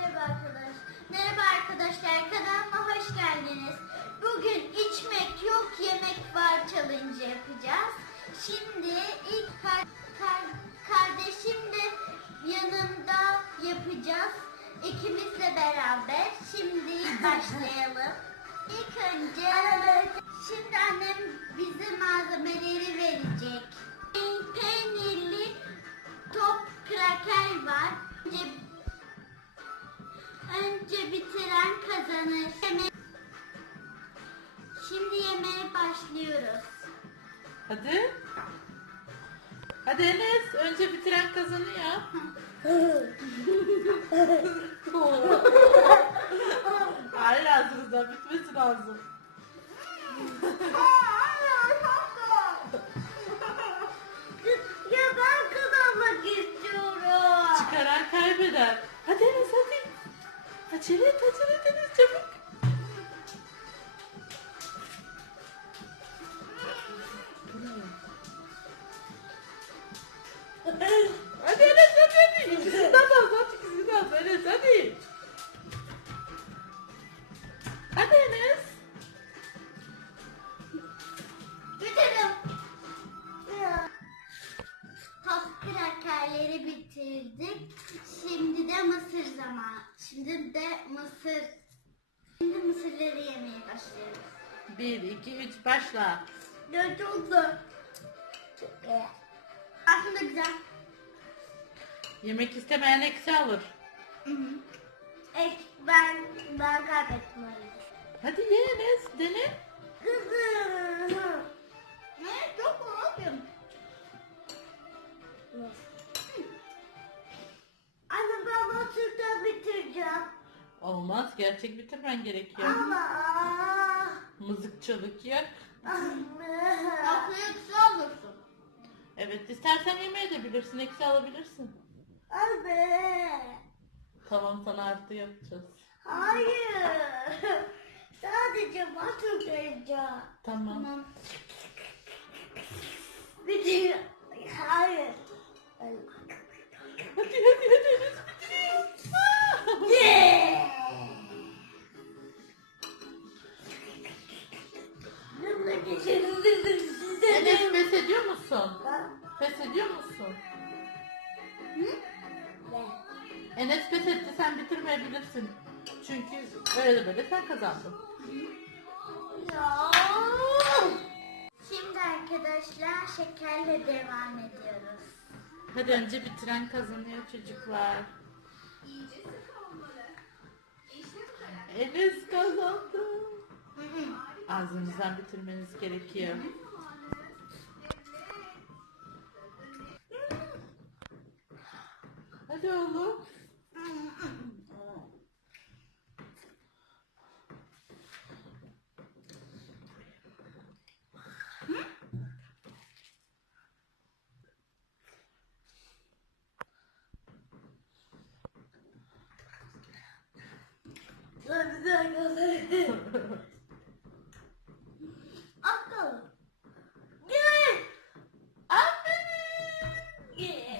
Merhaba arkadaşlar. Merhaba arkadaşlar. Kanalıma hoş geldiniz. Bugün içmek yok yemek var challenge yapacağız. Şimdi ilk kar- kar- kardeşim de yanımda yapacağız. İkimizle beraber. Şimdi başlayalım. İlk önce şimdi annem bize malzemeleri verecek. Peynirli top kraker var. Önce Önce bitiren kazanır. Şimdi yemeğe başlıyoruz. Hadi. Hadi Enes. Önce bitiren kazanıyor. Hayır ağzınızdan bitmesi lazım. Acele et acele et Enes çabuk. Hadi Şimdi de mısır. Şimdi mısırları yemeye başlıyoruz. Bir, iki, üç başla. Ya çok zor. Aslında güzel. Yemek istemeyen eksi alır. Ek, ben ben kaybettim öyle. Hadi ye Enes dene. Kızım. Ne? Çok korkuyorum. Anne bitireceğim. Olmaz gerçek bitirmen gerekiyor. Ama. Mızıkçılık yok. Aklı eksi olursun. Evet istersen yemeğe de bilirsin eksi alabilirsin. Anne. Tamam sana artı yapacağız. Hayır. Sadece mısır vereceğim. Tamam. Bitir. Hayır. Hadi hadi hadi Enes pes ediyor musun? Pes ediyor musun? Enes pes etti sen bitirmeyebilirsin. Çünkü öyle de böyle sen kazandın. Şimdi arkadaşlar şekerle devam ediyoruz. Hadi önce bitiren kazanıyor çocuklar. Enes kazandı. Ağzınızdan bitirmeniz gerekiyor. Hadi oğlum.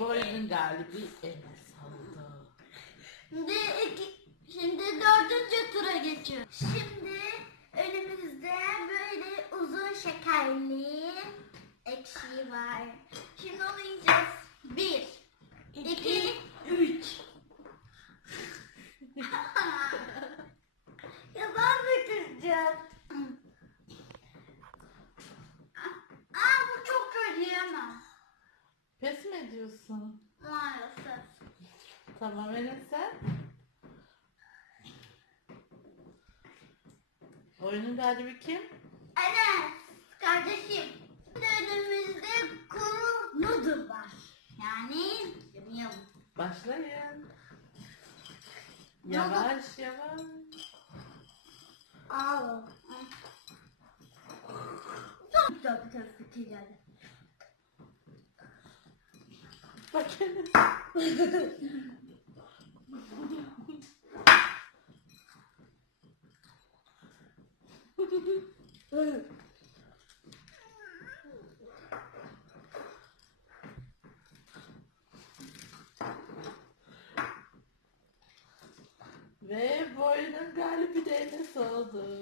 Bu oyunun galibi Enes oldu. Şimdi, iki, şimdi dördüncü tura geçiyor. Şimdi önümüzde böyle uzun şekerli ekşi var. Şimdi onu yiyeceğiz. Bir, iki, üç. ya ben bitireceğim. Aa bu çok kötü yemem. Pes mi ediyorsun? Maalesef. Tamam Enes sen. Oyunun galibi kim? Enes kardeşim. Önümüzde kuru noodle var. Yani yum. Başlayın. Yavaş yavaş. Al. Çok güzel bir tarafı geldi. Bak Enes. Ve bu oyunun galibi de Enes oldu.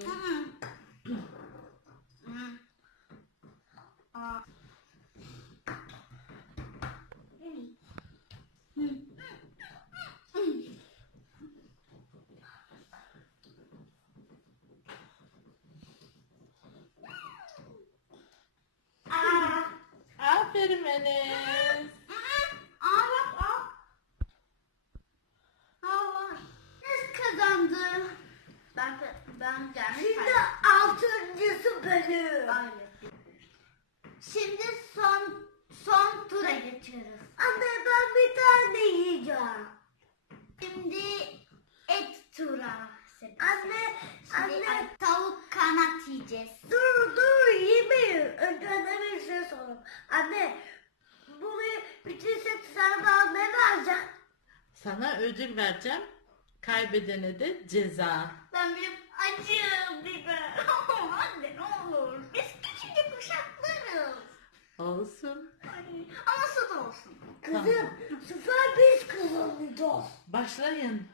Aferin Enes. Aa var. Biz kazandı. Ben ben gelmiş. Şimdi altıncısı benim. Aynen. Şimdi son son tura geçiyoruz. Anne ben bir tane yiyeceğim. Şimdi et tura. Anne, Şimdi anne. tavuk kanat yiyeceğiz. Dur dur yemeyin. Önce sorayım. Anne bunu bitirsek sana daha ne vereceğim? Sana ödül vereceğim. Kaybedene de ceza. Ben bir acı biber. Anne ne olur. Biz küçücük uşaklarız. Olsun. Ay, Ama su da olsun. Kızım bu sefer biz kazanacağız. Başlayın.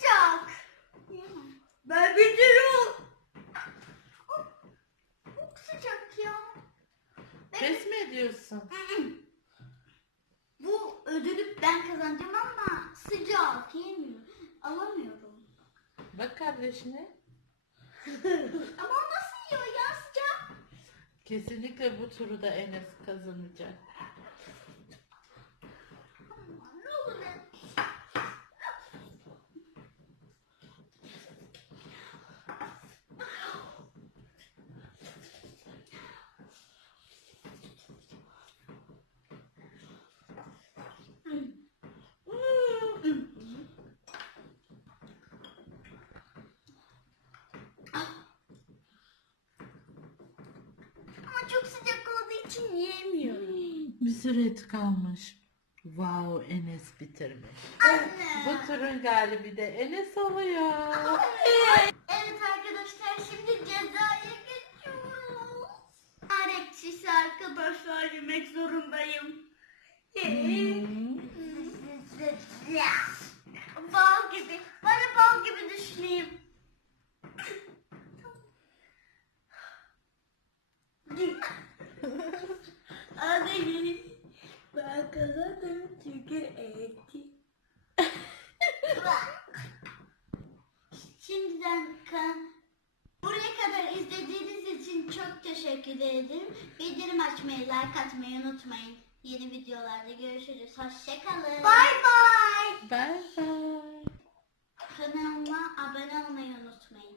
Çok. Ben bitiriyorum. Çok sıcak ya. Ben- Ediyorsun? Bu ödülü ben kazanacağım ama sıcak yemiyorum. Alamıyorum. Bak kardeşine. Ama o nasıl yiyor ya sıcak? Kesinlikle bu turu da Enes kazanacak. Aman, Ne olur ne? Ama çok sıcak olduğu için yiyemiyorum. Bir sürü et kalmış. Wow Enes bitirmiş. Anne. Bu turun galibi de Enes oluyor. Evet arkadaşlar şimdi cezaya geçiyoruz. Nar ekşisi arkadaşlar yemek zorundayım. Hmm. Abi ben kazandım çünkü eğitim. Şimdiden kan. Buraya kadar izlediğiniz için çok teşekkür ederim. Bildirim açmayı, like atmayı unutmayın. Yeni videolarda görüşürüz. Hoşçakalın. Bye bye. Bye bye. Kanalıma abone olmayı unutmayın.